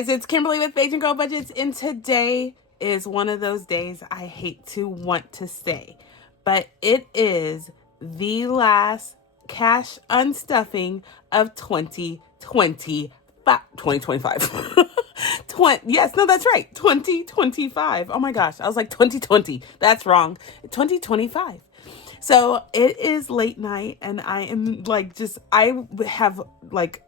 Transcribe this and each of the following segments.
guys, it's Kimberly with Agent Girl Budgets, and today is one of those days I hate to want to say, but it is the last cash unstuffing of 2025. Yes, no, that's right. 2025. Oh my gosh. I was like 2020. That's wrong. 2025. So it is late night and I am like, I have like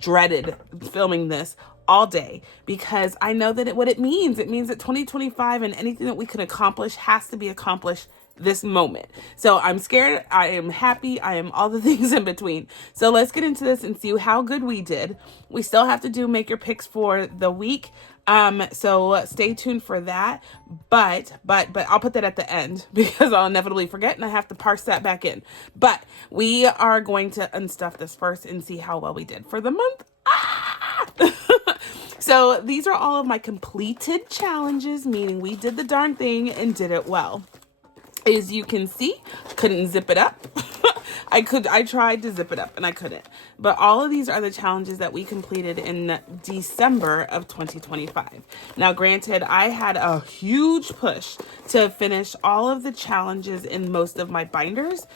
dreaded filming this all day because I know that what it means that 2025 and anything that we can accomplish has to be accomplished this moment. So I'm scared, I am happy, I am all the things in between. So let's get into this and see how good we did. We still have to make your picks for the week. So stay tuned for that. But I'll put that at the end because I'll inevitably forget and I have to parse that back in. But we are going to unstuff this first and see how well we did for the month. So these are all of my completed challenges, meaning we did the darn thing and did it well. As you can see, couldn't zip it up. I tried to zip it up and I couldn't. But all of these are the challenges that we completed in December of 2025. Now, granted, I had a huge push to finish all of the challenges in most of my binders,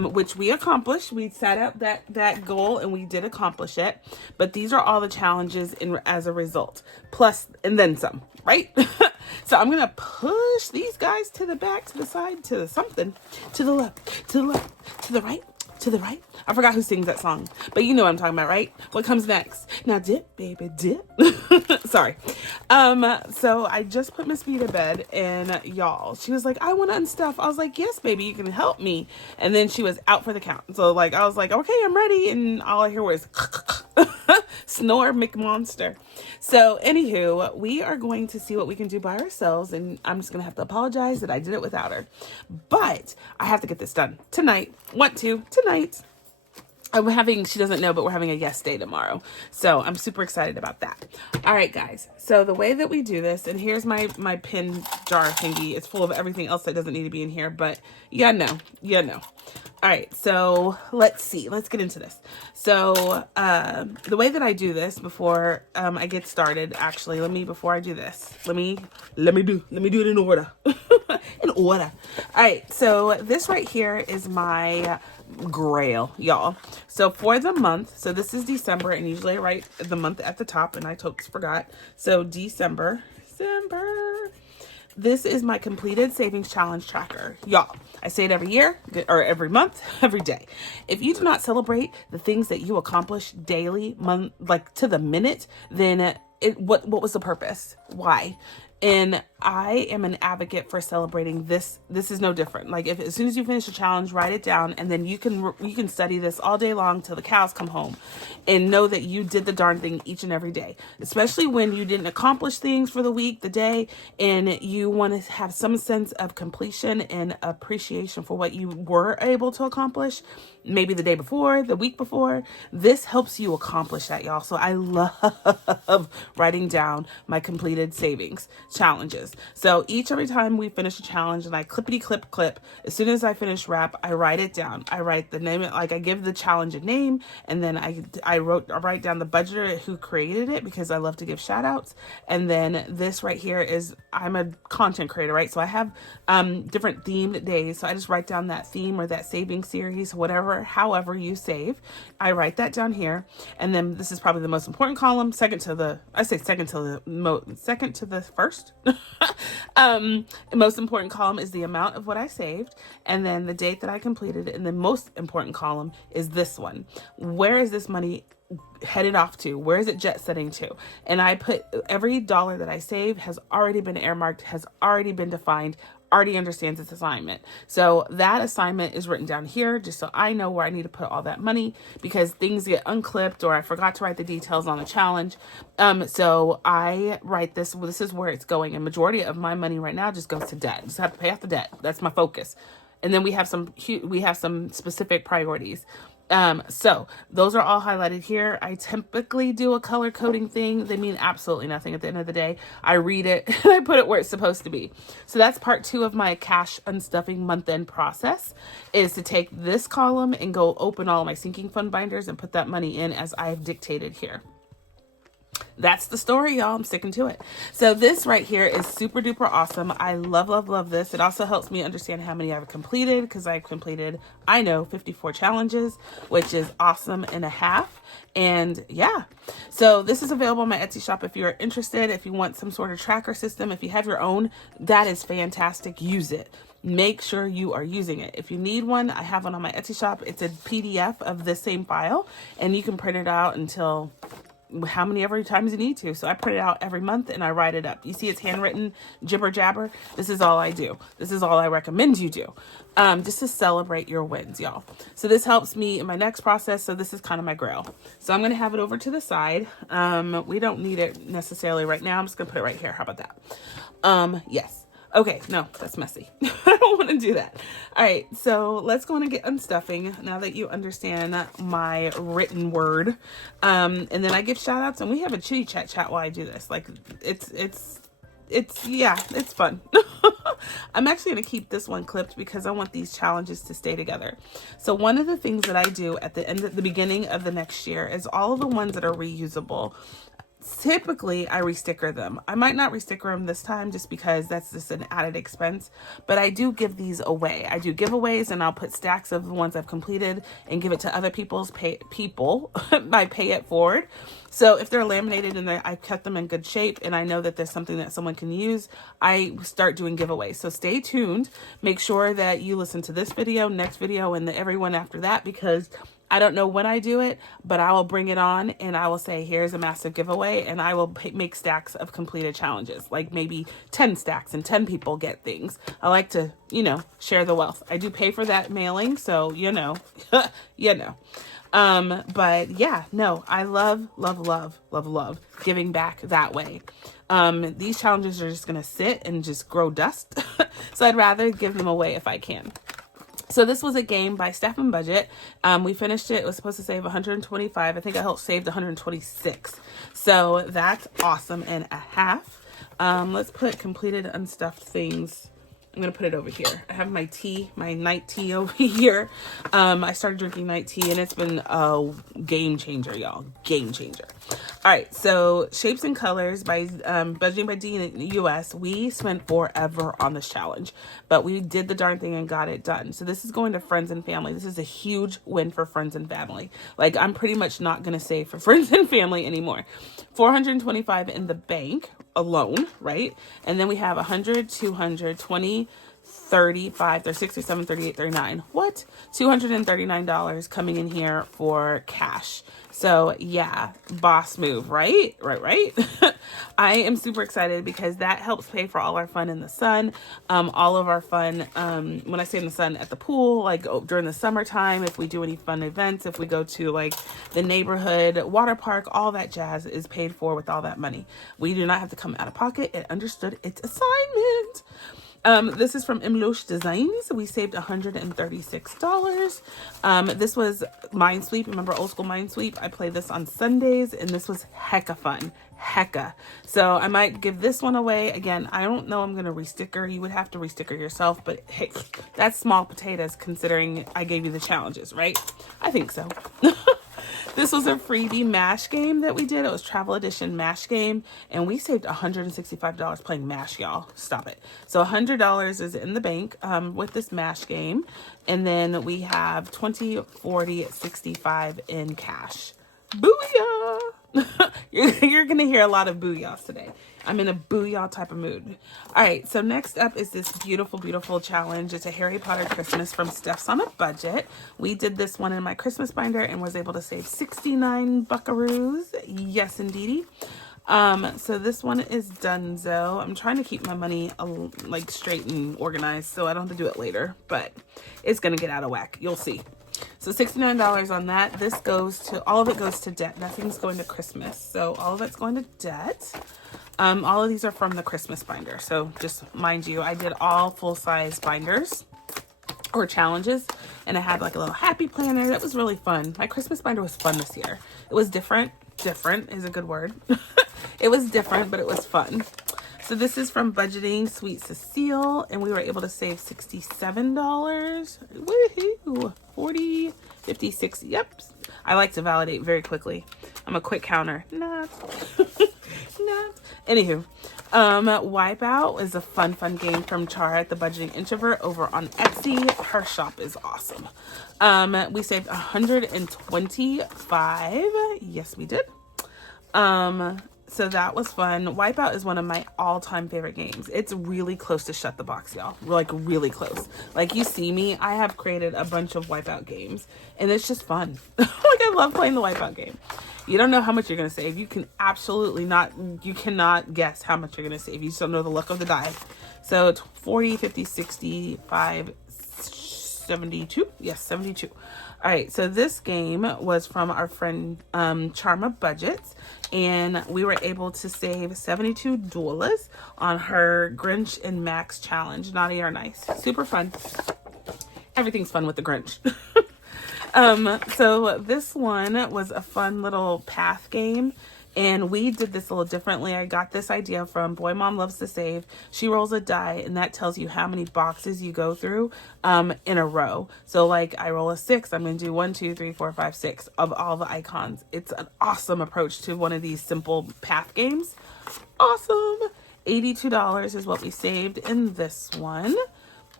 which we accomplished. We set up that goal and we did accomplish it. But these are all the challenges as a result. Plus, and then some, right? So I'm going to push these guys to the back, to the side, to the something, to the left, to the left, to the right, to the right. I forgot who sings that song, but you know what I'm talking about, right? What comes next? Now dip, baby, dip. Sorry. So I just put Miss B to bed and y'all, she was like, I want to unstuff. I was like, yes, baby, you can help me. And then she was out for the count. So like, I was like, okay, I'm ready. And all I hear was snore McMonster. So anywho, we are going to see what we can do by ourselves. And I'm just going to have to apologize that I did it without her. But I have to get this done tonight. Tonight. She doesn't know, but we're having a yes day tomorrow. So I'm super excited about that. All right, guys. So the way that we do this, and here's my pin jar thingy. It's full of everything else that doesn't need to be in here, but you know. All right, so let's see. Let's get into this. So the way that I do this before I get started, actually, before I do this, let me do it in order. In order. All right, so this right here is my grail, y'all. So for the month, so this is December, and usually I write the month at the top, and I totally forgot. So December. This is my completed savings challenge tracker, y'all. I say it every year or every month, every day. If you do not celebrate the things that you accomplish daily, like to the minute, then what was the purpose? Why? And I am an advocate for celebrating this. This is no different. Like as soon as you finish a challenge, write it down, and then you can study this all day long till the cows come home, and know that you did the darn thing each and every day. Especially when you didn't accomplish things for the week, the day, and you want to have some sense of completion and appreciation for what you were able to accomplish. Maybe the day before, the week before. This helps you accomplish that, y'all. So I love writing down my completed savings challenges. So every time we finish a challenge and I clip, as soon as I finish wrap, I write it down. I write the name, like I give the challenge a name, and then I write down the budgeter who created it because I love to give shout outs. And then this right here is, I'm a content creator, right? So I have different themed days. So I just write down that theme or that saving series, however you save. I write that down here. And then this is probably the most important column, second to the first. Most important column is the amount of what I saved, and then the date that I completed, and the most important column is this one. Where is this money headed off to? Where is it jet setting to? And I put every dollar that I save has already been earmarked, has already been defined, already understands its assignment. So that assignment is written down here just so I know where I need to put all that money, because things get unclipped or I forgot to write the details on a challenge. So I write this. Well, this is where it's going. And majority of my money right now just goes to debt. Just have to pay off the debt. That's my focus. And then we have some specific priorities. So those are all highlighted here. I typically do a color coding thing. They mean absolutely nothing at the end of the day. I read it and I put it where it's supposed to be. So that's part 2 of my cash unstuffing month-end process, is to take this column and go open all my sinking fund binders and put that money in as I've dictated here. that's the story, y'all. I'm sticking to it. So this right here is super duper awesome. I love, love, love this. It also helps me understand how many I've completed, because I've completed, I know, 54 challenges, which is awesome and a half. And yeah, so this is available on my Etsy shop if you're interested. If you want some sort of tracker system, if you have your own, that is fantastic. Use it. Make sure you are using it. If you need one, I have one on my Etsy shop. It's a PDF of the same file, and you can print it out until how many every times you need to. So I print it out every month and I write it up. You see it's handwritten, jibber jabber. This is all I do. This is all I recommend you do, just to celebrate your wins, y'all. So this helps me in my next process. So this is kind of my grail. So I'm going to have it over to the side. We don't need it necessarily right now. I'm just going to put it right here. How about that? Yes. Okay, no, that's messy. I don't want to do that. All right, so let's go on and get unstuffing now that you understand my written word. And then I give shout outs, and we have a chitty chat while I do this. Like, yeah, it's fun. I'm actually going to keep this one clipped because I want these challenges to stay together. So one of the things that I do at the beginning of the next year is all of the ones that are reusable. Typically, I resticker them. I might not resticker them this time just because that's just an added expense, but I do give these away. I do giveaways, and I'll put stacks of the ones I've completed and give it to other people's by pay it forward. So if they're laminated and I kept them in good shape and I know that there's something that someone can use, I start doing giveaways. So stay tuned. Make sure that you listen to this video, next video, and every one after that, because I don't know when I do it, but I will bring it on and I will say, here's a massive giveaway, and I will make stacks of completed challenges, like maybe 10 stacks and 10 people get things. I like to, share the wealth. I do pay for that mailing, so, but yeah, no, I love, love, love, love, love giving back that way. These challenges are just going to sit and just grow dust. So I'd rather give them away if I can. So this was a game by KathyBudgets. We finished it. It was supposed to save 125. I think I helped saved 126. So that's awesome and a half. Let's put completed unstuffed things. I'm going to put it over here. I have my tea, my night tea over here. I started drinking night tea and it's been a game changer, y'all. Game changer. All right. So Shapes and Colors by Budgeting by D in the US. We spent forever on this challenge, but we did the darn thing and got it done. So this is going to friends and family. This is a huge win for friends and family. Like, I'm pretty much not going to save for friends and family anymore. 425 in the bank alone, right? And then we have 100, 200, 20, 35, 36, 37, 38, 39. What? $239 coming in here for cash. So yeah, boss move, right? Right. I am super excited because that helps pay for all our fun in the sun. All of our fun, when I say in the sun, at the pool, like during the summertime, if we do any fun events, if we go to like the neighborhood water park, all that jazz is paid for with all that money. We do not have to come out of pocket. It understood its assignment. This is from Imlosh Designs. We saved $136. This was Minesweep. Remember old school Minesweep? I played this on Sundays and this was hecka fun. Hecka. So I might give this one away. Again, I don't know I'm going to resticker. You would have to resticker yourself, but hey, that's small potatoes considering I gave you the challenges, right? I think so. This was a freebie MASH game that we did. It was Travel Edition MASH game, and we saved $165 playing MASH, y'all. Stop it. So $100 is in the bank with this MASH game, and then we have 20, 40, 65 in cash. Booyah! You're going to hear a lot of booyahs today. I'm in a booyah type of mood. All right, so next up is this beautiful, beautiful challenge. It's a Harry Potter Christmas from Steph's on a Budget. We did this one in my Christmas binder and was able to save 69 buckaroos. Yes, indeedy. So this one is donezo. I'm trying to keep my money like straight and organized so I don't have to do it later, but it's going to get out of whack. You'll see. So $69 on that. This goes to, all of it goes to debt. Nothing's going to Christmas. So all of it's going to debt. All of these are from the Christmas binder. So just mind you, I did all full-size binders or challenges, and I had like a little happy planner. That was really fun. My Christmas binder was fun this year. It was different. Different is a good word. It was different, but it was fun. So this is from Budgeting Sweet Cecile, and we were able to save $67. Woohoo! 40, 50, 60. Yep. I like to validate very quickly. I'm a quick counter. Nah. Snaps. Anywho, Wipeout is a fun game from Chara at the Budgeting Introvert over on Etsy. Her shop is awesome. We saved 125. Yes, we did. So that was fun. Wipeout is one of my all-time favorite games. It's really close to Shut the Box, y'all. Like, really close. Like, you see me, I have created a bunch of Wipeout games, and it's just fun. Like, I love playing the Wipeout game. You don't know how much you're going to save. You can absolutely not, you cannot guess how much you're going to save. You just don't know the luck of the die. So, 40, 50, 65, 72. Yes, 72. All right, so this game was from our friend KathyBudgets, and we were able to save $72 on her Grinch and Max challenge. Naughty or nice. Super fun. Everything's fun with the Grinch. So this one was a fun little path game. And we did this a little differently. I got this idea from Boy Mom Loves to Save. She rolls a die, and that tells you how many boxes you go through in a row. So, like, I roll a 6. I'm going to do 1, 2, 3, 4, 5, 6 of all the icons. It's an awesome approach to one of these simple path games. Awesome. $82 is what we saved in this one.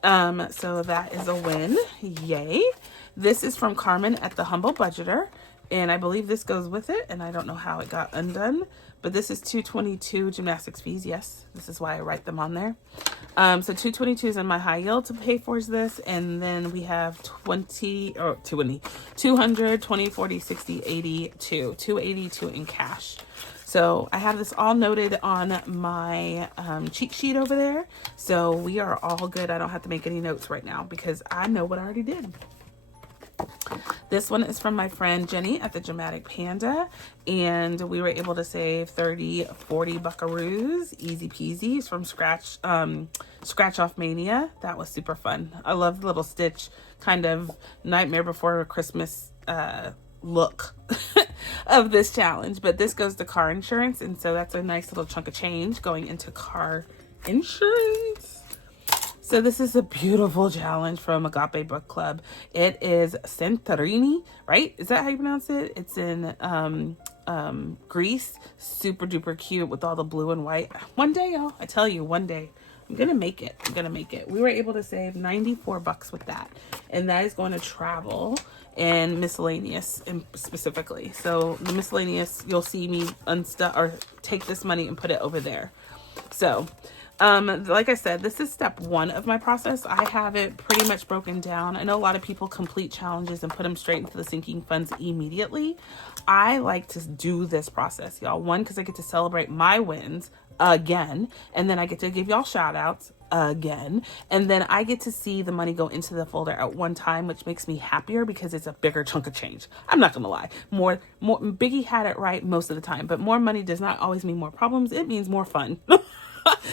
So that is a win. Yay. This is from Carmen at the Humble Budgeter. And I believe this goes with it, and I don't know how it got undone, but this is $222 gymnastics fees. Yes, this is why I write them on there. So $222 is in my high yield to pay for this, and then we have 200, 20, 40, 60, 82, 282 in cash. So I have this all noted on my cheat sheet over there. So we are all good. I don't have to make any notes right now because I know what I already did. This one is from my friend Jenny at the Dramatic Panda, and we were able to save 40 buckaroos, easy peasy. It's from Scratch Off Mania. That was super fun. I love the little Stitch kind of Nightmare Before Christmas look of this challenge, but this goes to car insurance, and so that's a nice little chunk of change going into car insurance. So this is a beautiful challenge from Agape Book Club. It is Santorini, right? Is that how you pronounce it? It's in Greece. Super duper cute with all the blue and white. One day, y'all, I tell you, one day, I'm going to make it. I'm going to make it. We were able to save 94 bucks with that. And that is going to travel and miscellaneous specifically. So the miscellaneous, you'll see me unstuff or take this money and put it over there. So like I said, this is step 1 of my process. I have it pretty much broken down. I know a lot of people complete challenges and put them straight into the sinking funds immediately. I like to do this process, y'all. 1, because I get to celebrate my wins again, and then I get to give y'all shout outs again, and then I get to see the money go into the folder at one time, which makes me happier because it's a bigger chunk of change. I'm not gonna lie, more Biggie had it right most of the time, but more money does not always mean more problems. It means more fun.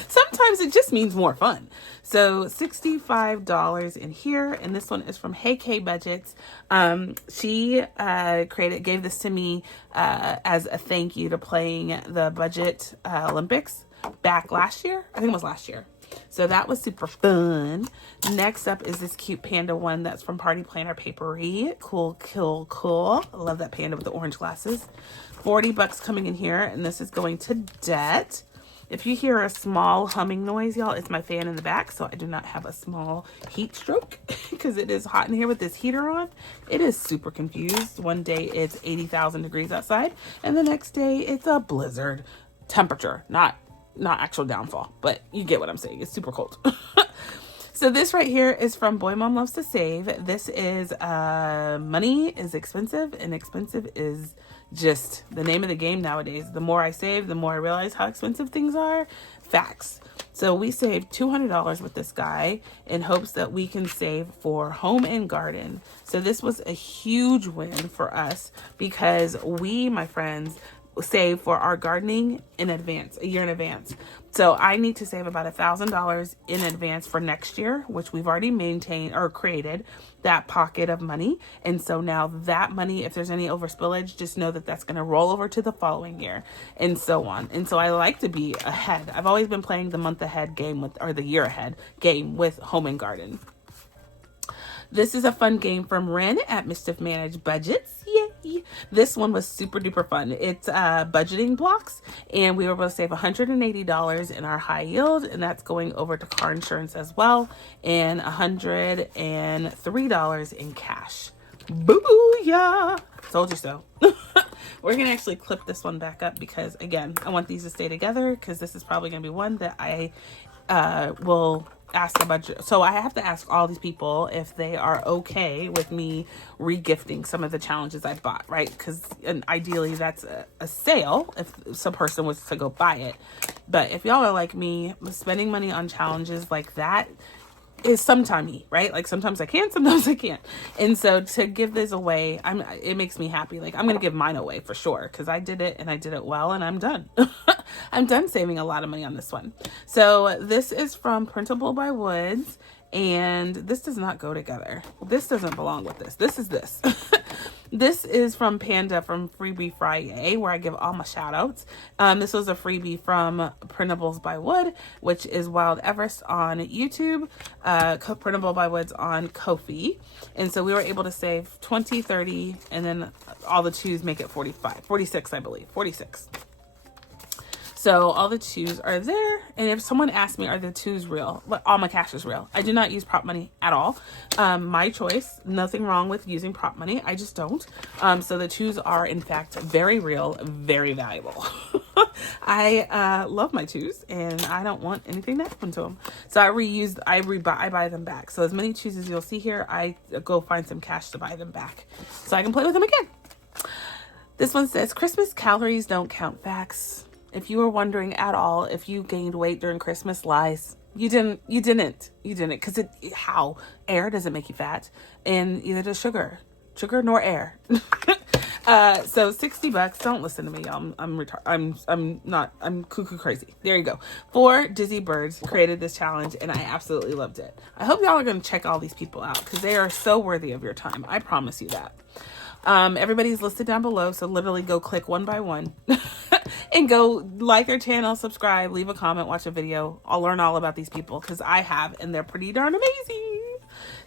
Sometimes it just means more fun. So $65 in here, and this one is from KathyBudgets. She gave this to me as a thank you to playing the budget Olympics back last year. I think it was last year. So that was super fun. Next up is this cute panda one that's from Party Planner Papery. Cool. I love that panda with the orange glasses. 40 bucks coming in here, and this is going to debt. If you hear a small humming noise, y'all, it's my fan in the back, so I do not have a small heat stroke because it is hot in here with this heater on. It is super confused. One day it's 80,000 degrees outside, and the next day it's a blizzard temperature, not actual downfall, but you get what I'm saying. It's super cold. So this right here is from Boy Mom Loves to Save. This is money is expensive, and expensive is just the name of the game nowadays. The more I save, the more I realize how expensive things are. Facts. So we saved $200 with this guy in hopes that we can save for home and garden. So this was a huge win for us because we, my friends, save for our gardening in advance, a year in advance. So I need to save about $1,000 in advance for next year, which we've already maintained or created that pocket of money. And so now that money, if there's any overspillage, just know that that's going to roll over to the following year and so on. And so I like to be ahead. I've always been playing the month ahead game with, or the year ahead game with home and garden. This is a fun game from Ren at Mischief Managed Budgets. This one was super duper fun. It's budgeting blocks, and we were able to save $180 in our high yield, and that's going over to car insurance as well, and $103 in cash. Booyah! Told you so. We're gonna actually clip this one back up because, again, I want these to stay together, because this is probably gonna be one that I will ask a budget. So I have to ask all these people if they are okay with me regifting some of the challenges I bought, right? Because ideally that's a sale if some person was to go buy it. But if y'all are like me, spending money on challenges like that is sometime, right? Like sometimes I can, sometimes I can't. And so to give this away, it makes me happy. Like I'm going to give mine away for sure, because I did it and I did it well, and I'm done. I'm done saving a lot of money on this one. So this is from Printable by Woods, and this does not go together. This doesn't belong with this. This is this. This is from Panda from Freebie Friday, where I give all my shout outs. This was a freebie from Printables by Wood, which is Wild Everest on YouTube, Printable by Woods on Ko-fi. And so we were able to save 20, 30, and then all the twos make it 46, I believe, 46. So all the twos are there. And if someone asks me, are the twos real? All my cash is real. I do not use prop money at all. My choice. Nothing wrong with using prop money. I just don't. So the twos are, in fact, very real, very valuable. I love my twos, and I don't want anything to happen to them. So I buy them back. So as many twos as you'll see here, I go find some cash to buy them back so I can play with them again. This one says, Christmas calories don't count. Facts. If you were wondering at all if you gained weight during Christmas, lies. You didn't, because how? Air doesn't make you fat, and either does sugar nor air. So $60. Don't listen to me, y'all. I'm cuckoo crazy. There you go. 4 Dizzy Birds created this challenge, and I absolutely loved it. I hope y'all are going to check all these people out, because they are so worthy of your time. I promise you that. Everybody's listed down below, so literally go click one by one and go like their channel, subscribe, leave a comment, watch a video. I'll learn all about these people, because I have, and they're pretty darn amazing.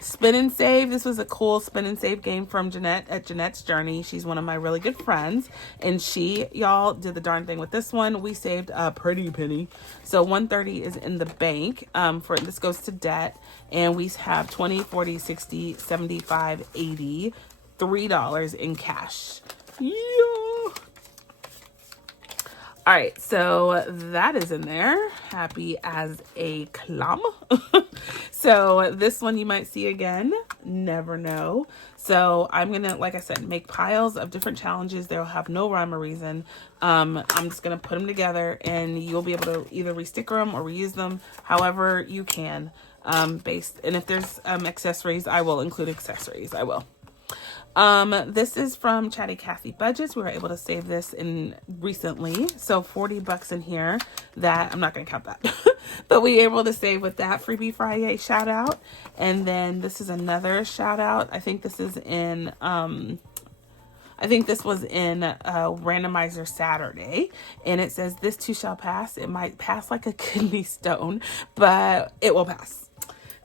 Spin and save. This was a cool spin and save game from Jeanette at Jeanette's Journey. She's one of my really good friends, and y'all did the darn thing with this one. We saved a pretty penny. So 130 is in the bank. This goes to debt, and we have 20, 40, 60, 75, 80, $3 in cash. Yeah. All right, so that is in there. Happy as a clam. So this one you might see again. Never know. So I'm gonna, like I said, make piles of different challenges. They'll have no rhyme or reason. I'm just gonna put them together, and you'll be able to either resticker them or reuse them, however you can. And if there's accessories, I will include accessories. I will. This is from Chatty KathyBudgets. We were able to save this in recently. So $40 in here that I'm not going to count that, but we were able to save with that Freebie Friday shout out. And then this is another shout out. I think this is in, Randomizer Saturday, and it says, this too shall pass. It might pass like a kidney stone, but it will pass.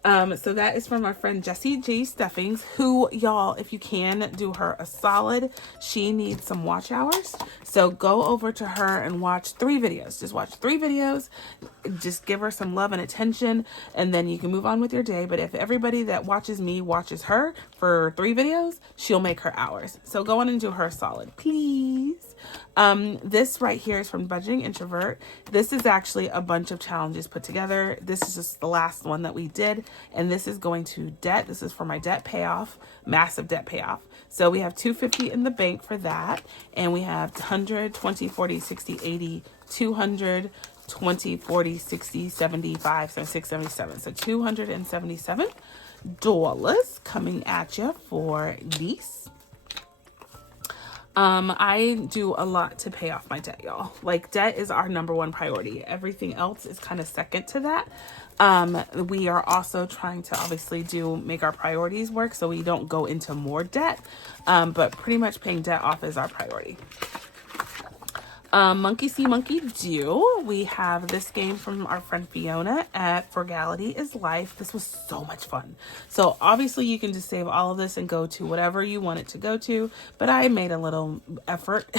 So that is from our friend Jessie G Stuffings, who, y'all, if you can, do her a solid. She needs some watch hours. So go over to her and watch 3 videos. Just watch 3 videos. Just give her some love and attention, and then you can move on with your day. But if everybody that watches me watches her for 3 videos, she'll make her hours. So go on and do her a solid, please. This right here is from Budgeting Introvert. This is actually a bunch of challenges put together. This is just the last one that we did, and this is going to debt. This is for my debt payoff, massive debt payoff. So we have $250 in the bank for that, and we have 100, 20, 40, 60, 80, 200, 20, 40, 60, 75, 76, 77. So $277 coming at you for these. I do a lot to pay off my debt, y'all. Like, debt is our #1 priority. Everything else is kind of second to that. We are also trying to obviously make our priorities work so we don't go into more debt. But pretty much paying debt off is our priority. Monkey See, Monkey Do. We have this game from our friend Fiona at Frugality is Life. This was so much fun. So obviously you can just save all of this and go to whatever you want it to go to, but I made a little effort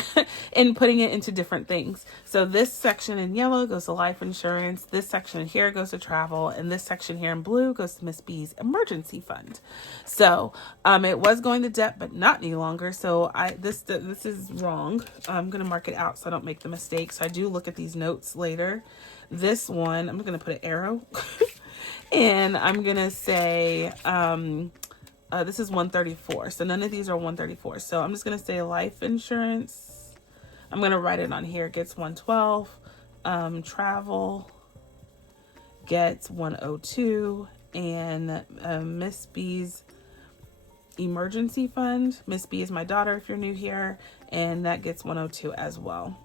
in putting it into different things. So this section in yellow goes to life insurance, this section here goes to travel, and this section here in blue goes to Miss B's emergency fund. So it was going to debt, but not any longer. So this is wrong. I'm gonna mark it out so I don't make the mistake. So I do look at these notes later. This one, I'm gonna put an arrow and I'm gonna say this is 134. So none of these are 134. So I'm just gonna say life insurance. I'm gonna write it on here. Gets 112. Travel gets 102, and Miss B's emergency fund. Miss B is my daughter if you're new here, and that gets 102 as well.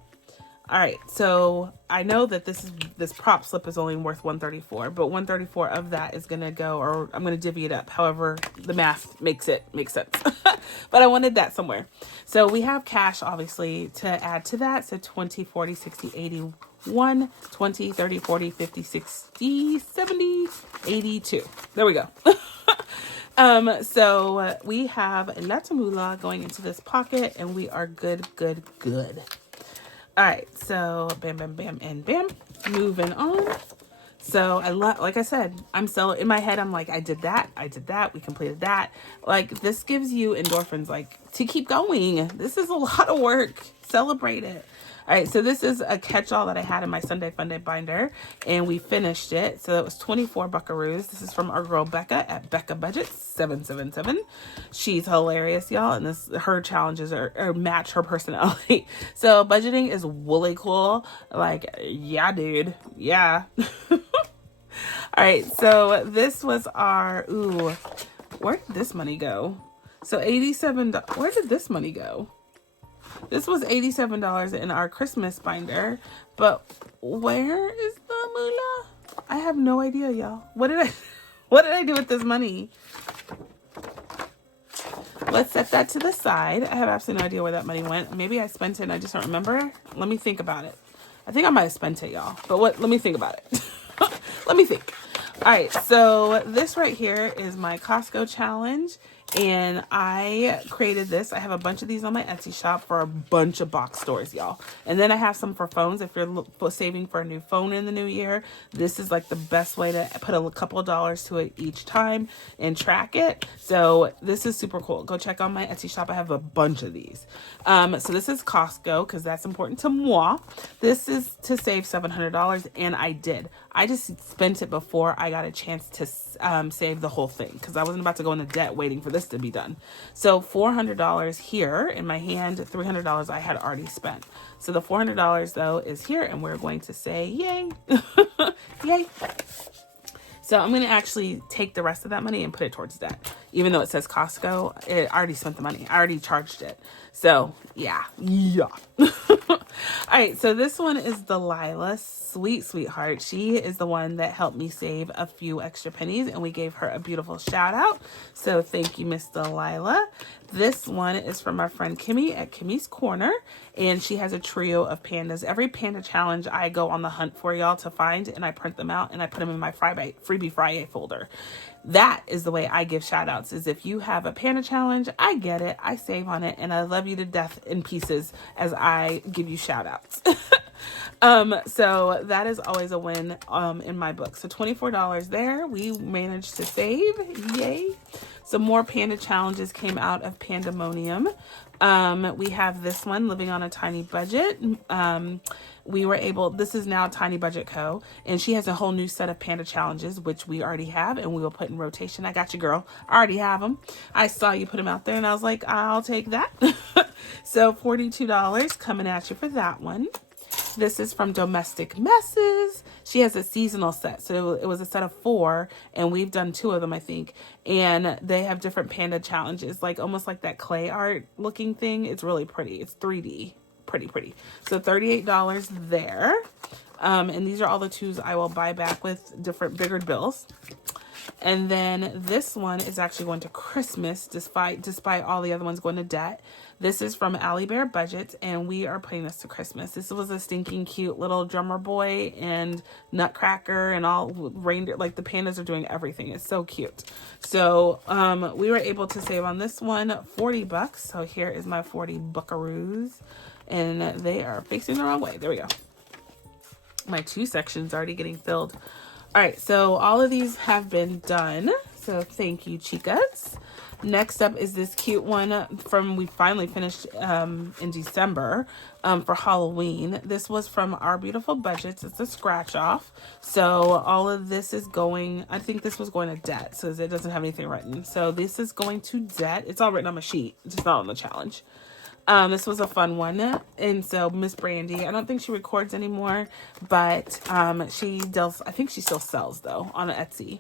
All right, so I know that this prop slip is only worth 134, but 134 of that is gonna go, or I'm gonna divvy it up. However, the math makes sense. But I wanted that somewhere. So we have cash, obviously, to add to that. So 20, 40, 60, 80, 1, 20, 30, 40, 50, 60, 70, 82. There we go. So we have a latamula going into this pocket, and we are good. All right, so bam, bam, bam, and bam. Moving on. So like I said, I'm still in my head. I'm like, I did that. We completed that. Like, this gives you endorphins, like, to keep going. This is a lot of work. Celebrate it. All right, so this is a catch-all that I had in my Sunday Fun Day binder, and we finished it. So it was 24 buckaroos. This is from our girl Becca at KathyBudgets 777. She's hilarious, y'all, and her challenges are match her personality. So budgeting is really cool. Like, yeah, dude, yeah. All right, so this was our where did this money go? So $87. Where did this money go? This was $87 in our Christmas binder, but where is the moolah? I have no idea, y'all. What did I do with this money? Let's set that to the side. I have absolutely no idea where that money went. Maybe I spent it and I just don't remember. Let me think about it. I think I might have spent it, y'all. But let me think about it. Let me think. All right, so this right here is my Costco challenge, and I created this. I have a bunch of these on my Etsy shop for a bunch of box stores, y'all. And then I have some for phones. If you're saving for a new phone in the new year, this is like the best way to put a couple of dollars to it each time and track it. So this is super cool. Go check out my Etsy shop. I have a bunch of these. So this is Costco, because that's important to moi. This is to save $700, and I did. I just spent it before I got a chance to save the whole thing, because I wasn't about to go into debt waiting for this to be done. So $400 here in my hand, $300 I had already spent. So the $400 though is here, and we're going to say yay. Yay. So I'm going to actually take the rest of that money and put it towards debt. Even though it says Costco, I already spent the money. I already charged it. So yeah. All right, so this one is Delilah, sweetheart. She is the one that helped me save a few extra pennies, and we gave her a beautiful shout out. So thank you, Miss Delilah. This one is from our friend Kimmy at Kimmie's Corner, and she has a trio of pandas. Every panda challenge I go on the hunt for, y'all, to find, and I print them out and I put them in my Freebie Friday folder. That is the way I give shout outs, is if you have a panda challenge, I get it, I save on it, and I love you to death in pieces as I give you shout outs. So that is always a win in my book. So $24 there, we managed to save. Yay. Some more panda challenges came out of Pandemonium. We have this one, Living on a Tiny Budget. This is now Tiny Budget Co. And she has a whole new set of panda challenges, which we already have, and we will put in rotation. I got you, girl. I already have them. I saw you put them out there, and I was like, I'll take that. So $42 coming at you for that one. This is from Domestic Messes. She has a seasonal set. So it was a set of 4, and we've done 2 of them, I think. And they have different panda challenges, like almost like that clay art looking thing. It's really pretty. It's 3D. Pretty. So $38 there. And these are all the 2s I will buy back with different bigger bills. And then this one is actually going to Christmas, despite all the other ones going to debt. This is from KathyBudgets, and we are putting this to Christmas. This was a stinking cute little drummer boy and Nutcracker and all reindeer. Like, the pandas are doing everything. It's so cute. So we were able to save on this one $40. So here is my 40 buckaroos, and they are facing the wrong way. There we go. My 2 sections already getting filled. All right, so all of these have been done. So thank you, chicas. Next up is this cute one we finally finished in December for Halloween. This was from Our Beautiful Budgets. It's a scratch off. So all of this is going, I think this was going to debt, so it doesn't have anything written. So this is going to debt. It's all written on my sheet, it's just not on the challenge. This was a fun one. And so Miss Brandy, I don't think she records anymore, but she does, I think she still sells though on Etsy.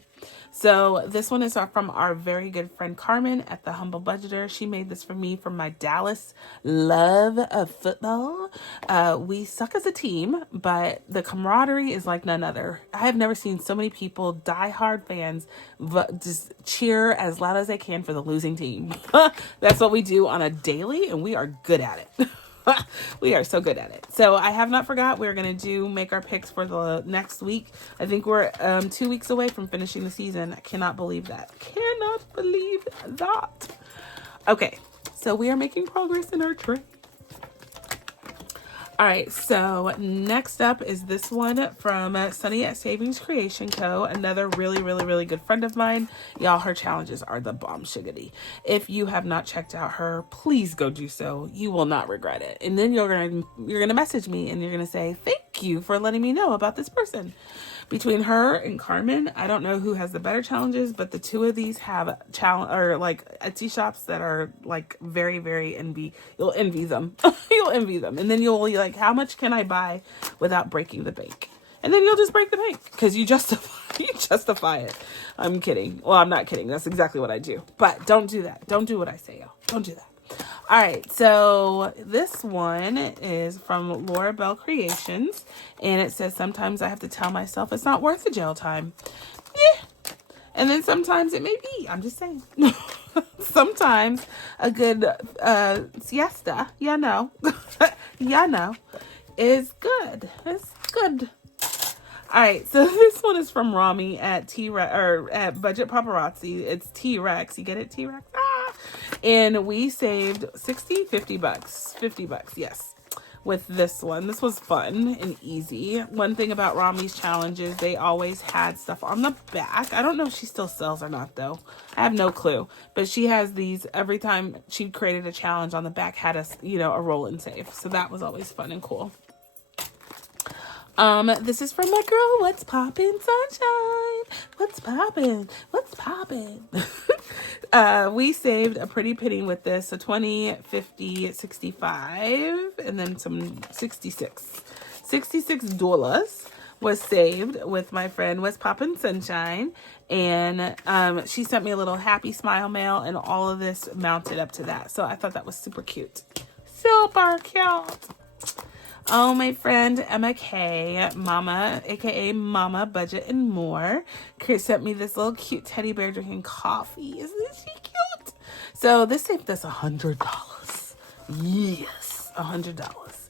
So this one is from our very good friend Carmen at the Humble Budgeter. She made this for me from my Dallas love of football. We suck as a team, but the camaraderie is like none other. I have never seen so many people, diehard fans, just cheer as loud as they can for the losing team. That's what we do on a daily, and we are good at it. We are so good at it. So I have not forgot. We're going to make our picks for the next week. I think we're 2 weeks away from finishing the season. I cannot believe that. Cannot believe that. Okay. So we are making progress in our trade. All right, so next up is this one from Sunny at Savings Creation Co. Another really, really, really good friend of mine. Y'all, her challenges are the bomb shiggity. If you have not checked out her, please go do so. You will not regret it. And then you're gonna message me and you're gonna say, thank you for letting me know about this person. Between her and Carmen, I don't know who has the better challenges, but the two of these have like Etsy shops that are like very, very you'll envy them. You'll envy them. And then you'll be like, how much can I buy without breaking the bank? And then you'll just break the bank because you justify it. I'm kidding. Well, I'm not kidding. That's exactly what I do. But don't do that. Don't do what I say, y'all. Don't do that. All right, so this one is from Laura Bell Creations, and it says, sometimes I have to tell myself it's not worth the jail time. Yeah. And then sometimes it may be. I'm just saying. Sometimes a good siesta, you know, is good. It's good. All right, so this one is from Rami at at Budget Paparazzi. It's T-Rex. You get it, T-Rex? Ah! And we saved $50, yes, with this one. This was fun and easy. One thing about Rami's challenges, they always had stuff on the back. I don't know if she still sells or not, though. I have no clue. But she has these, every time she created a challenge on the back, had a roll and save. So that was always fun and cool. This is from my girl, What's Poppin' Sunshine? What's poppin'? What's poppin'? We saved a pretty penny with this. So 20, 50, 65, and then some 66. $66 was saved with my friend What's Poppin' Sunshine. And she sent me a little happy smile mail, and all of this mounted up to that. So I thought that was super cute. Super cute. Oh, my friend Emma K, Mama, aka Mama Budget and More, sent me this little cute teddy bear drinking coffee. Isn't she cute? So this saved us $100. Yes, $100.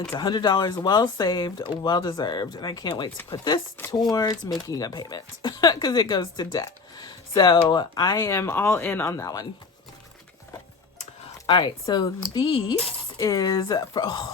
It's $100 well saved, well deserved, and I can't wait to put this towards making a payment because it goes to debt. So I am all in on that one. All right, so these is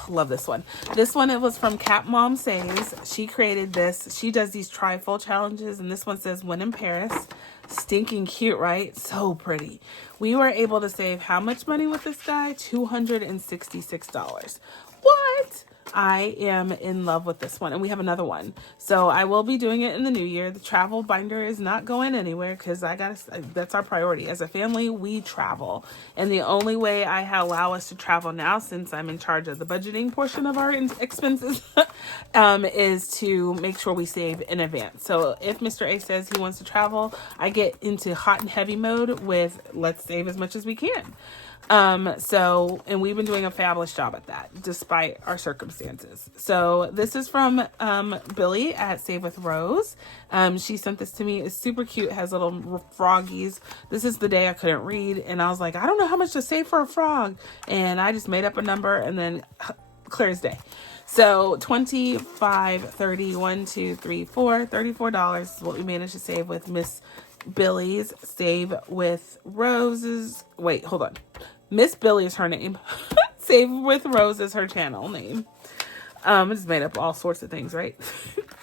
love this one. This one, it was from Cat Mom Saves. She created this. She does these trifle challenges, and this one says When in Paris. Stinking cute, right? So pretty. We were able to save how much money with this guy? $266. What? I am in love with this one, and we have another one. So I will be doing it in the new year. The travel binder is not going anywhere because that's our priority. As a family, we travel. And the only way I allow us to travel now, since I'm in charge of the budgeting portion of our expenses, is to make sure we save in advance. So if Mr. A says he wants to travel, I get into hot and heavy mode with let's save as much as we can. And we've been doing a fabulous job at that, despite our circumstances. So this is from Billy at Save with Rose. She sent this to me. It's super cute. It has little froggies. This is the day I couldn't read, and I was like, I don't know how much to save for a frog, and I just made up a number, and then clear as day. So 25, 30, 1, 2, 3, 4, $34 is what we managed to save with Miss Billy's Save with Roses. Wait, hold on. Miss Billy is her name. Save with Rose is her channel name. I just made up all sorts of things, right?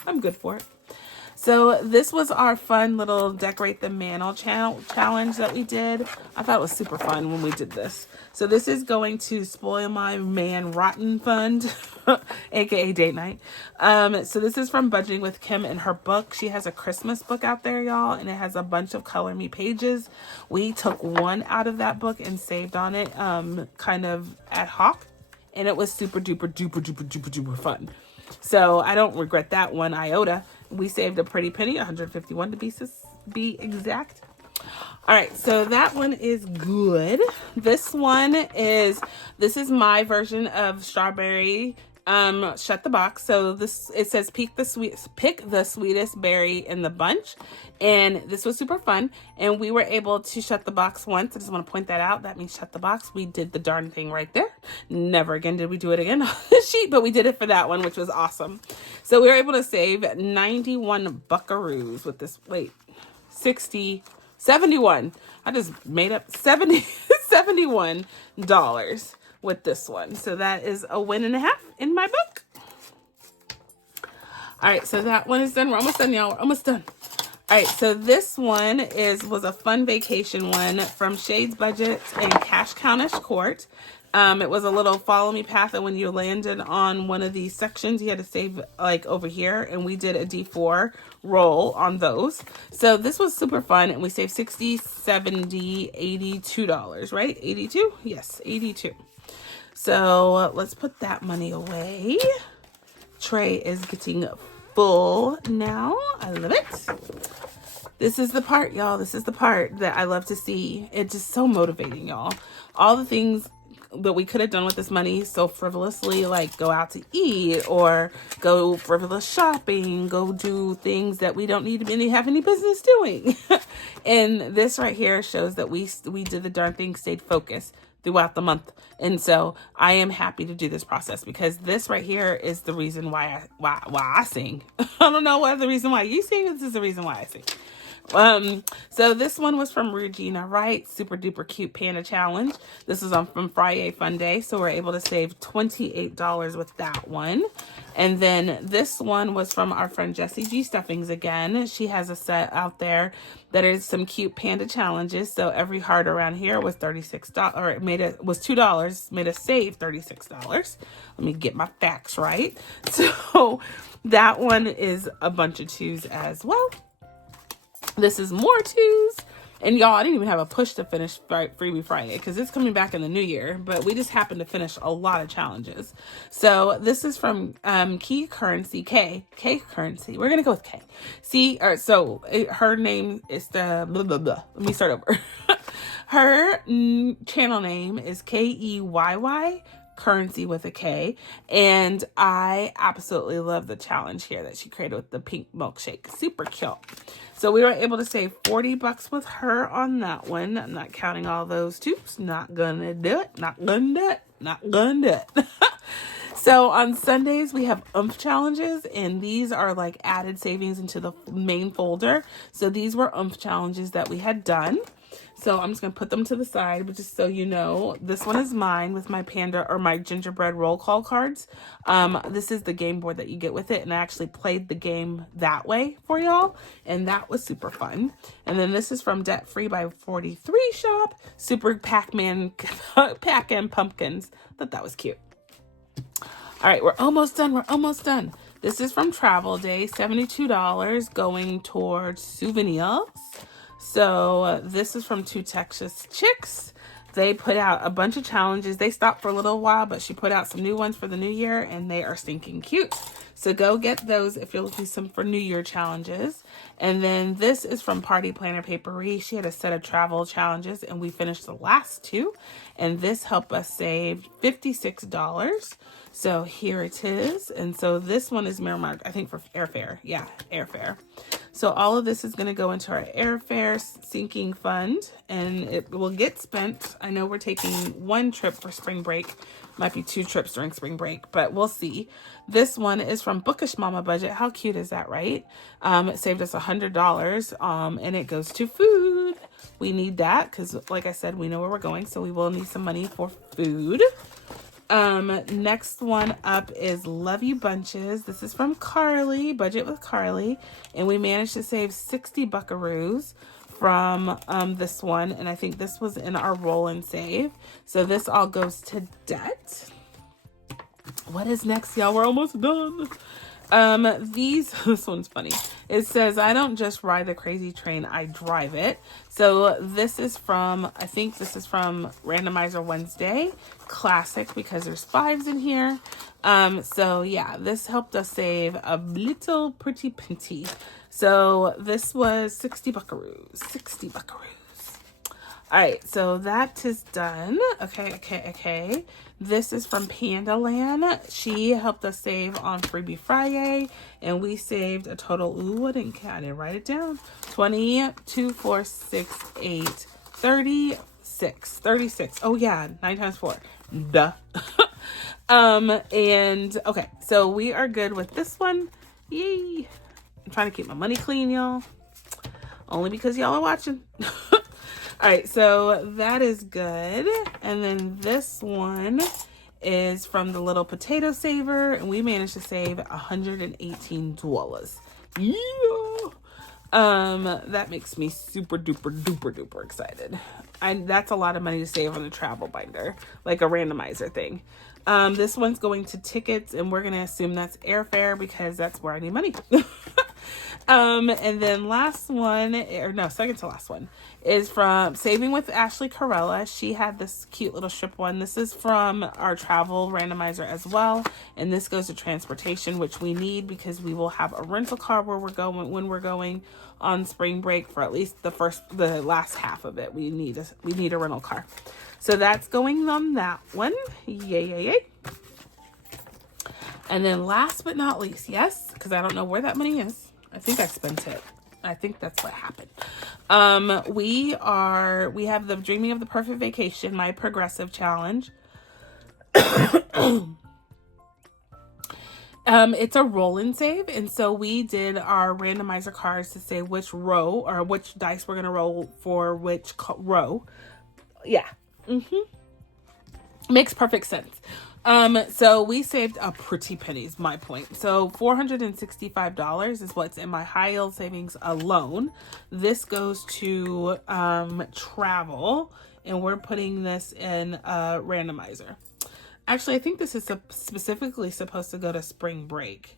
I'm good for it. So this was our fun little decorate the mantle challenge that we did. I thought it was super fun when we did this. So this is going to Spoil My Man Rotten Fund, aka date night. So this is from Budgeting with Kim in her book. She has a Christmas book out there, y'all, and it has a bunch of color me pages. We took one out of that book and saved on it, kind of ad hoc, and it was super duper duper duper duper duper fun. So I don't regret that one iota. We saved a pretty penny, 151 to be exact. All right, so that one is good. This is my version of strawberry shut the box. So it says pick the sweetest berry in the bunch, and this was super fun, and we were able to shut the box once. I just want to point that out. That means shut the box. We did the darn thing right there. Never again did we do it again on the sheet, but we did it for that one, which was awesome. So we were able to save 91 buckaroos with this. Wait, 71. I just made up $71 with this one. So that is a win and a half in my book. All right, so that one is done. We're almost done, y'all. We're almost done. All right, so this one was a fun vacation one from KimmiesBudgets and Cash Countish Court. It was a little follow me path, and when you landed on one of these sections, you had to save like over here, and we did a D4 roll on those. So this was super fun, and we saved $60, $70, $82, right? 82? Yes, 82. So let's put that money away. Tray is getting full now. I love it. This is the part, y'all. This is the part that I love to see. It's just so motivating, y'all. All the things that we could have done with this money so frivolously, like go out to eat or go frivolous shopping, go do things that we don't need to have any business doing. And this right here shows that we did the darn thing, stayed focused throughout the month. And so I am happy to do this process, because this right here is the reason why I sing. I don't know what the reason why you sing. This is the reason why I sing. So this one was from Regina Wright, super duper cute panda challenge. This is from Friday Fun Day, so we're able to save $28 with that one. And then this one was from our friend Jessie G Stuffings again. She has a set out there that is some cute panda challenges. So every heart around here was $36, or was $2, made us save $36. Let me get my facts right. So that one is a bunch of twos as well. This is more twos. And y'all, I didn't even have a push to finish Freebie Friday because it's coming back in the new year, but we just happened to finish a lot of challenges. So this is from K Currency. We're going to go with K. Her name is the blah, blah, blah. Let me start over. Her channel name is KEYY. Currency with a K, and I absolutely love the challenge here that she created with the pink milkshake. Super cute. So we were able to save $40 with her on that one. I'm not counting all those twos. Not gonna do it. So on Sundays we have oomph challenges, and these are like added savings into the main folder. So these were oomph challenges that we had done. So I'm just going to put them to the side, but just so you know, this one is mine with my panda or my gingerbread roll call cards. This is the game board that you get with it, and I actually played the game that way for y'all, and that was super fun. And then this is from Debt Free by 43 Shop, Super Pac-Man Pac-Man Pumpkins. I thought that was cute. All right, we're almost done. This is from Travel Day, $72 going towards souvenirs. So this is from Two Texas Chicks. They put out a bunch of challenges. They stopped for a little while, but she put out some new ones for the new year, and they are stinking cute. So go get those if you're looking for New Year challenges. And then this is from Party Planner Papery. She had a set of travel challenges and we finished the last two. And this helped us save $56. So here it is. And so this one is Miramar, I think for airfare. Yeah, airfare. So all of this is going to go into our airfare sinking fund and it will get spent. I know we're taking one trip for spring break. Might be 2 trips during spring break, but we'll see. This one is from Bookish Mama Budget. How cute is that, right? It saved us $100 and it goes to food. We need that because, like I said, we know where we're going, so we will need some money for food. Next one up is Love You Bunches. This is from Carly, Budget with Carly, and we managed to save 60 buckaroos from this one, and I think this was in our roll and save. So this all goes to debt. What is next, y'all? We're almost done. This one's funny. It says, I don't just ride the crazy train, I drive it. So this is from, I think this is from Randomizer Wednesday. Classic, because there's 5s in here. So yeah, this helped us save a little pretty penty. So this was 60 buckaroos. 60 buckaroos. All right, so that is done. Okay. This is from Pandaland. She helped us save on Freebie Friday, and we saved a total, I didn't write it down, 20, 2, 4, 6, 8, 36. Oh yeah, 9 times 4. Duh. And okay, so we are good with this one. Yay. I'm trying to keep my money clean, y'all. Only because y'all are watching. All right, so that is good. And then this one is from the Little Potato Saver, and we managed to save $118. Yeah. That makes me super duper excited. That's a lot of money to save on a travel binder, like a randomizer thing. This one's going to tickets, and we're gonna assume that's airfare because that's where I need money. And then last one, or no, second to last one, is from Saving with Ashley Corella. She had this cute little strip one. This is from our travel randomizer as well. And this goes to transportation, which we need because we will have a rental car where we're going when we're going on spring break for at least the last half of it. We need a rental car. So that's going on that one. Yay. And then last but not least, yes, because I don't know where that money is. I think I spent it. I think that's what happened. We have the Dreaming of the Perfect Vacation, my progressive challenge. It's a roll and save. And so we did our randomizer cards to say which row or which dice we're going to roll for which row. Yeah. Makes perfect sense. So we saved a pretty penny is my point. So $465 is what's in my high yield savings alone. This goes to travel, and we're putting this in a randomizer. Actually, I think this is specifically supposed to go to spring break.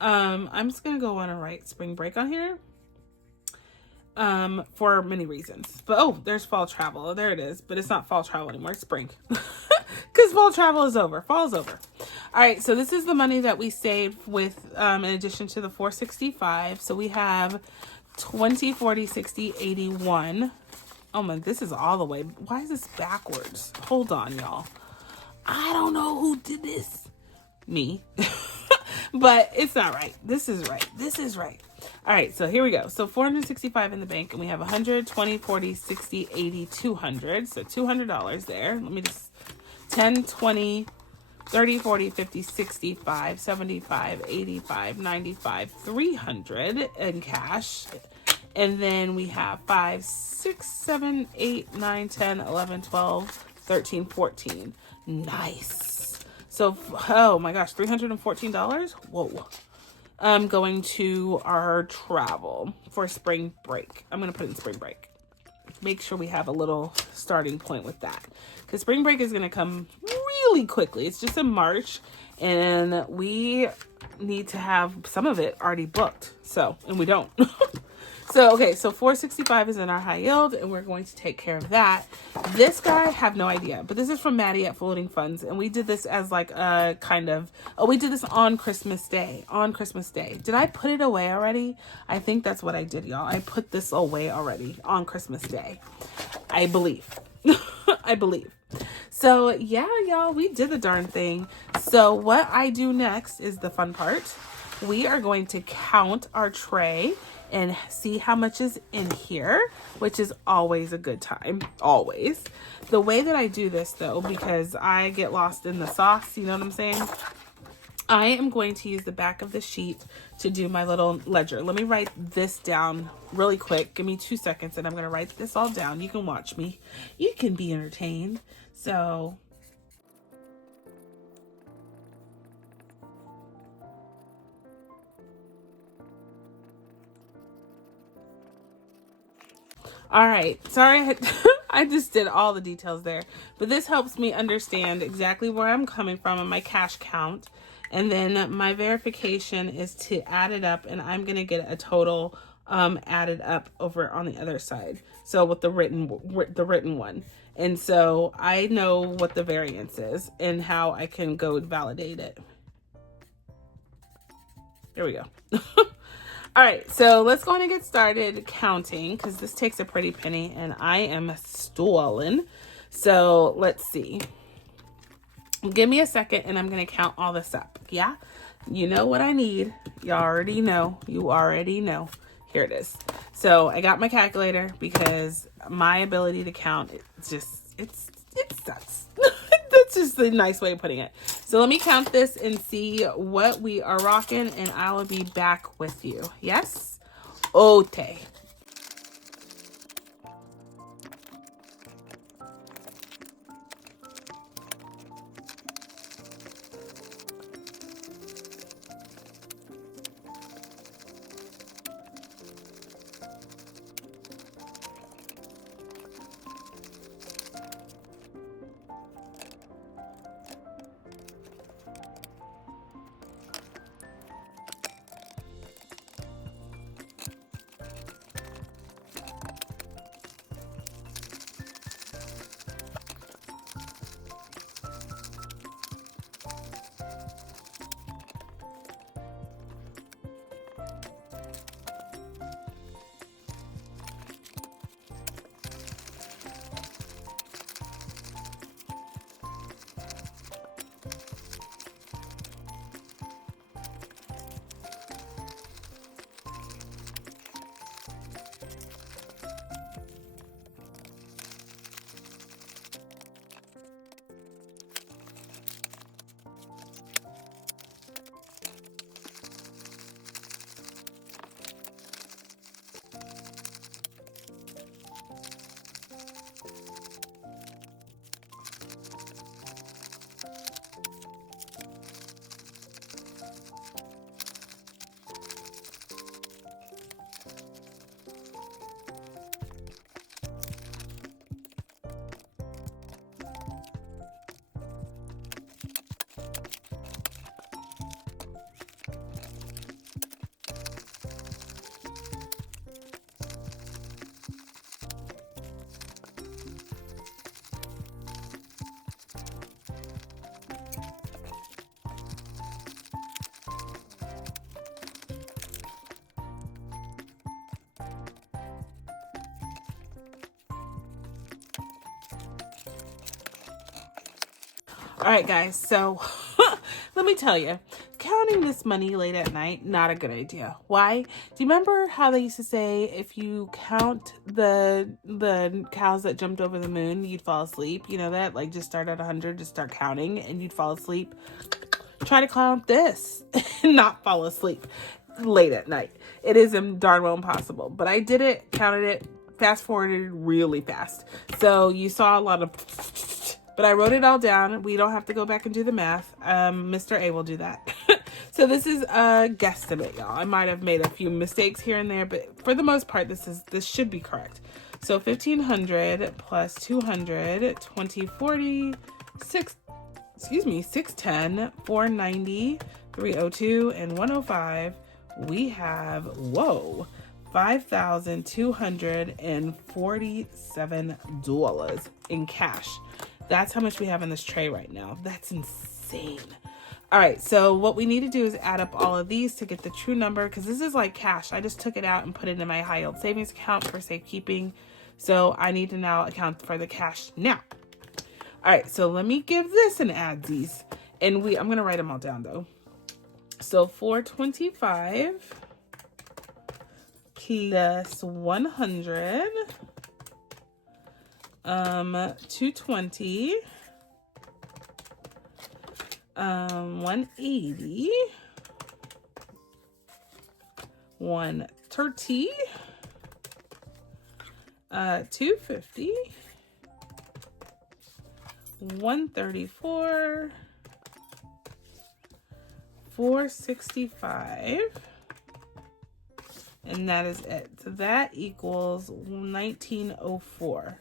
I'm just going to go on and write spring break on here. For many reasons. But there's fall travel. Oh, there it is. But it's not fall travel anymore. It's spring. Because fall travel is over. Fall's over. All right. So this is the money that we saved with, in addition to the $465. So we have 20, 40, 60, 81. Oh my, this is all the way. Why is this backwards? Hold on, y'all. I don't know who did this. Me. But it's not right. This is right. All right, so here we go. So 465 in the bank, and we have 100, 20, 40, 60, 80, 200. So $200 there. Let me just 10, 20, 30, 40, 50, 65, 75, 85, 95, 300 in cash. And then we have 5, 6, 7, 8, 9, 10, 11, 12, 13, 14. Nice. So, oh my gosh, $314? Whoa. Going to our travel for spring break. I'm going to put in spring break. Make sure we have a little starting point with that. Because spring break is going to come really quickly. It's just in March. And we need to have some of it already booked. So, and we don't. So, okay, so 465 is in our high yield, and we're going to take care of that. This guy, have no idea, but this is from Maddie at Floating Funds, and we did this as like a kind of, oh, we did this on Christmas Day. On Christmas Day. Did I put it away already? I think that's what I did, y'all. I put this away already on Christmas Day. I believe. I believe. So, yeah, y'all, we did the darn thing. So, what I do next is the fun part. We are going to count our tray and see how much is in here, which is always a good time, always. The way that I do this, though, because I get lost in the sauce, you know what I'm saying? I am going to use the back of the sheet to do my little ledger. Let me write this down really quick. Give me 2 seconds, and I'm going to write this all down. You can watch me. You can be entertained. So... all right, sorry, I just did all the details there, but this helps me understand exactly where I'm coming from in my cash count. And then my verification is to add it up, and I'm going to get a total added up over on the other side. So with the written one. And so I know what the variance is and how I can go validate it. There we go. All right, so let's go on and get started counting, because this takes a pretty penny and I am stolen. So let's see. Give me a second and I'm going to count all this up. Yeah, you know what I need. You already know. You already know. Here it is. So I got my calculator because my ability to count, it sucks. That's just a nice way of putting it. So let me count this and see what we are rocking, and I will be back with you. Yes? Ote. All right, guys, so let me tell you, counting this money late at night, not a good idea. Why? Do you remember how they used to say if you count the cows that jumped over the moon, you'd fall asleep? You know that? Like, just start at 100, just start counting, and you'd fall asleep. Try to count this and not fall asleep late at night. It is darn well impossible. But I did it, counted it, fast forwarded really fast. So you saw a lot of... But I wrote it all down. We don't have to go back and do the math. Mr. A will do that. So this is a guesstimate, y'all. I might have made a few mistakes here and there, but for the most part, this should be correct. So 1,500 plus 200, 2040, 610, 490, 302, and 105. We have, whoa, $5,247 in cash. That's how much we have in this tray right now. That's insane. All right, so what we need to do is add up all of these to get the true number, because this is like cash. I just took it out and put it in my high yield savings account for safekeeping. So I need to now account for the cash now. All right, so let me give this an addsies. And I'm going to write them all down though. So 425 plus 100, 220, 180, 130, 250, 134, 465, and that is it. So that equals 1904.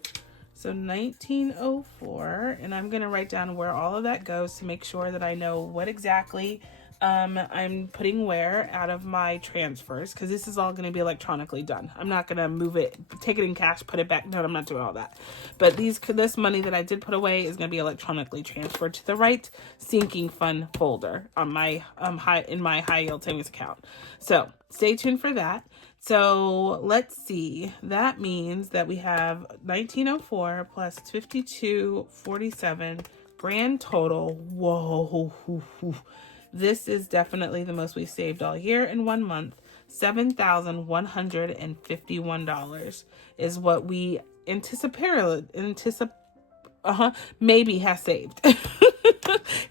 So 1904, and I'm going to write down where all of that goes to make sure that I know what exactly I'm putting where out of my transfers, because this is all going to be electronically done. I'm not going to move it, take it in cash, put it back. No, I'm not doing all that. But this money that I did put away is going to be electronically transferred to the right sinking fund folder on my in my high yield savings account. So stay tuned for that. So let's see. That means that we have 1904 plus 5247 grand total. Whoa. This is definitely the most we saved all year in 1 month. $7,151 is what we maybe has saved.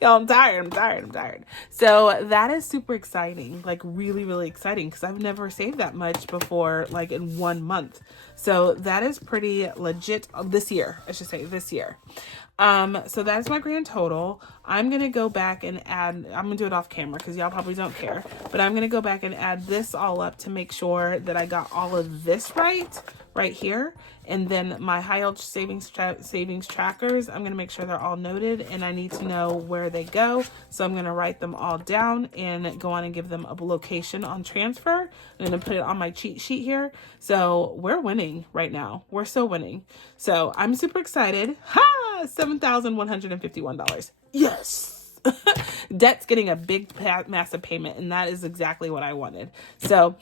Y'all, I'm tired. So that is super exciting, like really, really exciting, because I've never saved that much before, like in 1 month. So that is pretty legit this year, I should say this year. So that's my grand total. I'm going to go back and add, I'm going to do it off camera because y'all probably don't care, but I'm going to go back and add this all up to make sure that I got all of this right here. And then my high yield savings trackers, I'm going to make sure they're all noted, and I need to know where they go. So I'm going to write them all down and go on and give them a location on transfer. I'm going to put it on my cheat sheet here. So we're winning right now. We're still winning. So I'm super excited. $7,151. Yes. Debt's getting a big massive payment, and that is exactly what I wanted. So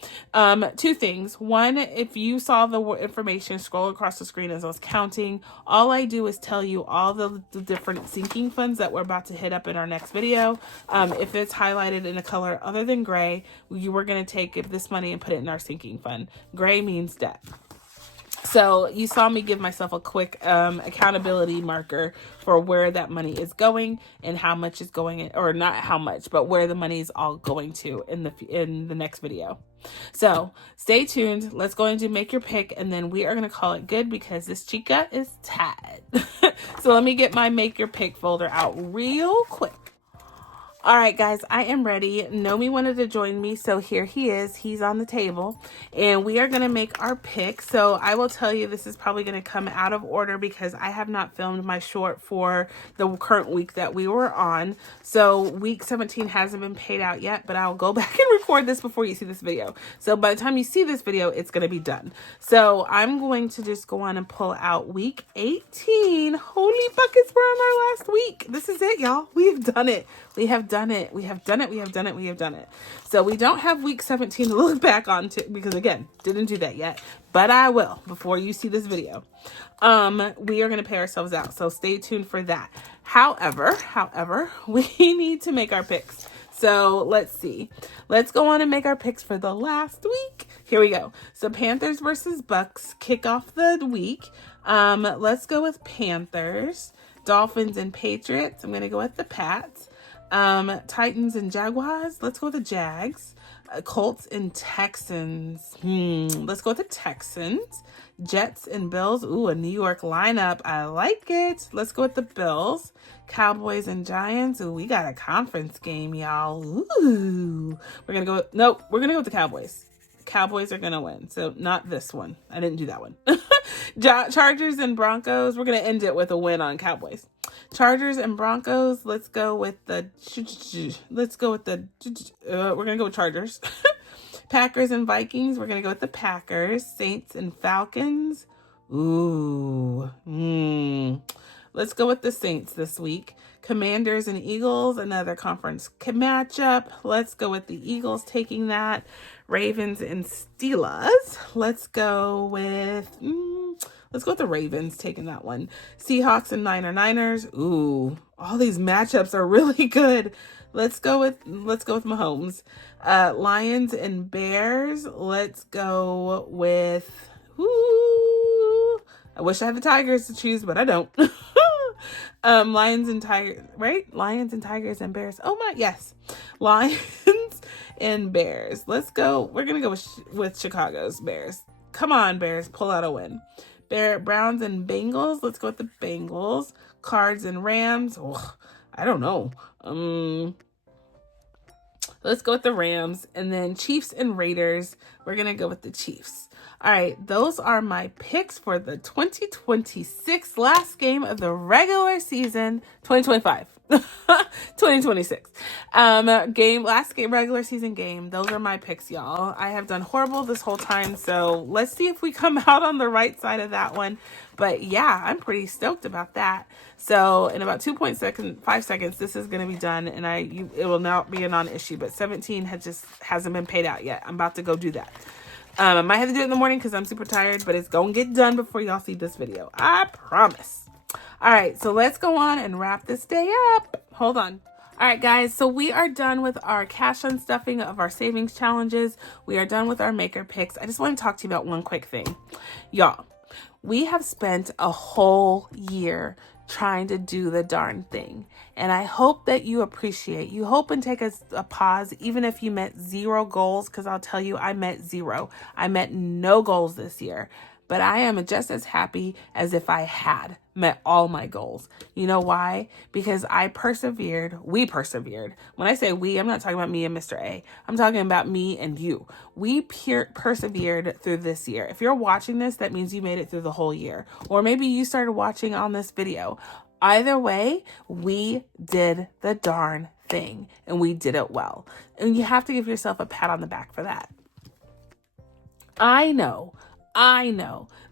two things. One, if you saw the information scroll across the screen as I was counting, all I do is tell you all the different sinking funds that we're about to hit up in our next video. If it's highlighted in a color other than gray, we're going to take this money and put it in our sinking fund. Gray means debt. So you saw me give myself a quick accountability marker for where that money is going and how much is going in, or not how much, but where the money is all going to in the next video. So stay tuned. Let's go and make your pick, and then we are going to call it good because this chica is tied. So let me get my make your pick folder out real quick. All right, guys, I am ready. Nomi wanted to join me, so here he is. He's on the table, and we are going to make our pick. So I will tell you, this is probably going to come out of order because I have not filmed my short for the current week that we were on. So week 17 hasn't been paid out yet, but I'll go back and record this before you see this video. So by the time you see this video, it's going to be done. So I'm going to just go on and pull out week 18. Holy buckets, we're on our last week. This is it, y'all. We've done it. We have done it. So we don't have week 17 to look back on because again, didn't do that yet, but I will before you see this video. We are going to pay ourselves out. So stay tuned for that. However, we need to make our picks. So let's see. Let's go on and make our picks for the last week. Here we go. So Panthers versus Bucks kick off the week. Let's go with Panthers. Dolphins and Patriots. I'm going to go with the Pats. Titans and Jaguars. Let's go with the Jags. Colts and Texans. Let's go with the Texans. Jets and Bills. Ooh, a New York lineup. I like it. Let's go with the Bills. Cowboys and Giants. Ooh, we got a conference game, y'all. Ooh. We're going to go with the Cowboys. Cowboys are going to win. So not this one. I didn't do that one. Chargers and Broncos. We're going to end it with a win on Cowboys. Chargers and Broncos. Let's go with the we're going to go with Chargers. Packers and Vikings. We're going to go with the Packers. Saints and Falcons. Ooh. Let's go with the Saints this week. Commanders and Eagles, another conference matchup. Let's go with the Eagles taking that. Ravens and Steelers. Let's go with the Ravens taking that one. Seahawks and Niners. Ooh, all these matchups are really good. Let's go with Mahomes. Lions and Bears. Let's go with I wish I had the Tigers to choose, but I don't. Lions and Tigers, right? Lions and Tigers and Bears. Oh my, yes. Lions and Bears. Let's go. We're going to go with Chicago's Bears. Come on, Bears. Pull out a win. Browns and Bengals. Let's go with the Bengals. Cards and Rams. Oh, I don't know. Let's go with the Rams. And then Chiefs and Raiders. We're going to go with the Chiefs. All right, those are my picks for the 2026 last game of the regular season, 2025, 2026 last game, regular season game. Those are my picks, y'all. I have done horrible this whole time, so let's see if we come out on the right side of that one. But yeah, I'm pretty stoked about that. So in about 5 seconds, this is going to be done, and it will not be a non-issue. But 17 hasn't been paid out yet. I'm about to go do that. I might have to do it in the morning because I'm super tired, but it's going to get done before y'all see this video. I promise. All right, so let's go on and wrap this day up. Hold on. All right, guys, so we are done with our cash unstuffing of our savings challenges. We are done with our maker picks. I just want to talk to you about one quick thing. Y'all, we have spent a whole year trying to do the darn thing. And I hope that you appreciate, you hope and take a pause, even if you met 0 goals, because I'll tell you, I met 0. I met no goals this year, but I am just as happy as if I had met all my goals. You know why? Because we persevered. When I say we, I'm not talking about me and Mr. A. I'm talking about me and you. We persevered through this year. If you're watching this, that means you made it through the whole year. Or maybe you started watching on this video. Either way, we did the darn thing and we did it well. And you have to give yourself a pat on the back for that. I know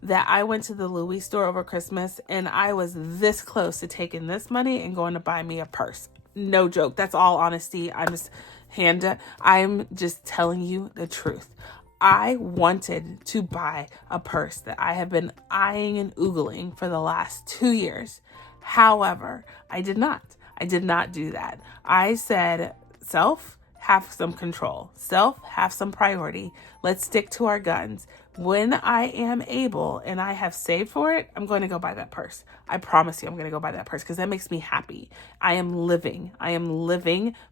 that I went to the Louis store over Christmas and I was this close to taking this money and going to buy me a purse. No joke. That's all honesty. I'm just telling you the truth. I wanted to buy a purse that I have been eyeing and oogling for the last 2 years. However, I did not do that. I said, self, have some control. Self, have some priority. Let's stick to our guns. When I am able and I have saved for it, I'm going to go buy that purse. I promise you I'm going to go buy that purse because that makes me happy. I am living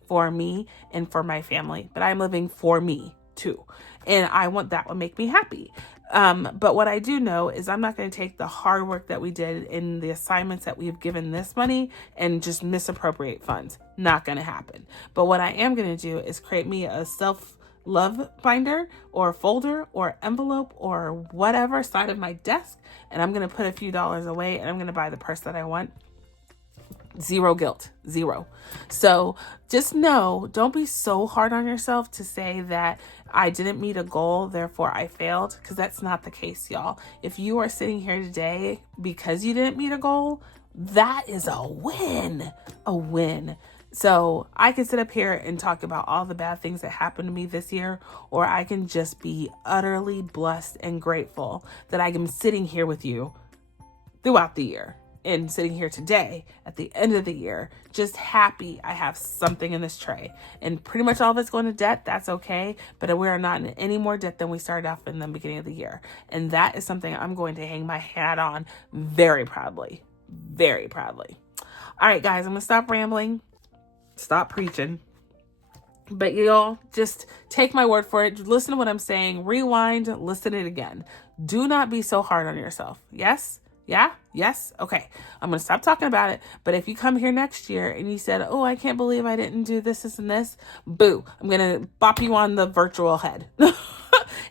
for me and for my family, but I'm living for me too. And I want that will make me happy. But what I do know is I'm not going to take the hard work that we did in the assignments that we've given this money and just misappropriate funds. Not going to happen. But what I am going to do is create me a self-love binder or folder or envelope or whatever side of my desk. And I'm going to put a few dollars away and I'm going to buy the purse that I want. 0 guilt, 0. So just know, don't be so hard on yourself to say that I didn't meet a goal, therefore I failed, because that's not the case, y'all. If you are sitting here today because you didn't meet a goal, that is a win, So I can sit up here and talk about all the bad things that happened to me this year, or I can just be utterly blessed and grateful that I am sitting here with you throughout the year. And sitting here today at the end of the year, just happy I have something in this tray. And pretty much all of it's going to debt. That's okay. But we are not in any more debt than we started off in the beginning of the year. And that is something I'm going to hang my hat on very proudly. Very proudly. All right, guys, I'm going to stop rambling. Stop preaching. But y'all, just take my word for it. Listen to what I'm saying. Rewind. Listen to it again. Do not be so hard on yourself. Yes? Yeah? Yes? Okay. I'm going to stop talking about it. But if you come here next year and you said, oh, I can't believe I didn't do this, and this, boo. I'm going to bop you on the virtual head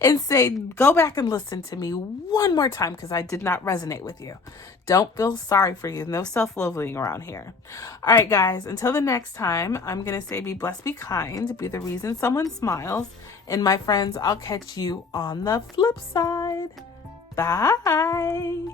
and say, go back and listen to me one more time because I did not resonate with you. Don't feel sorry for you. No self-loathing around here. All right, guys. Until the next time, I'm going to say be blessed, be kind, be the reason someone smiles. And my friends, I'll catch you on the flip side. Bye.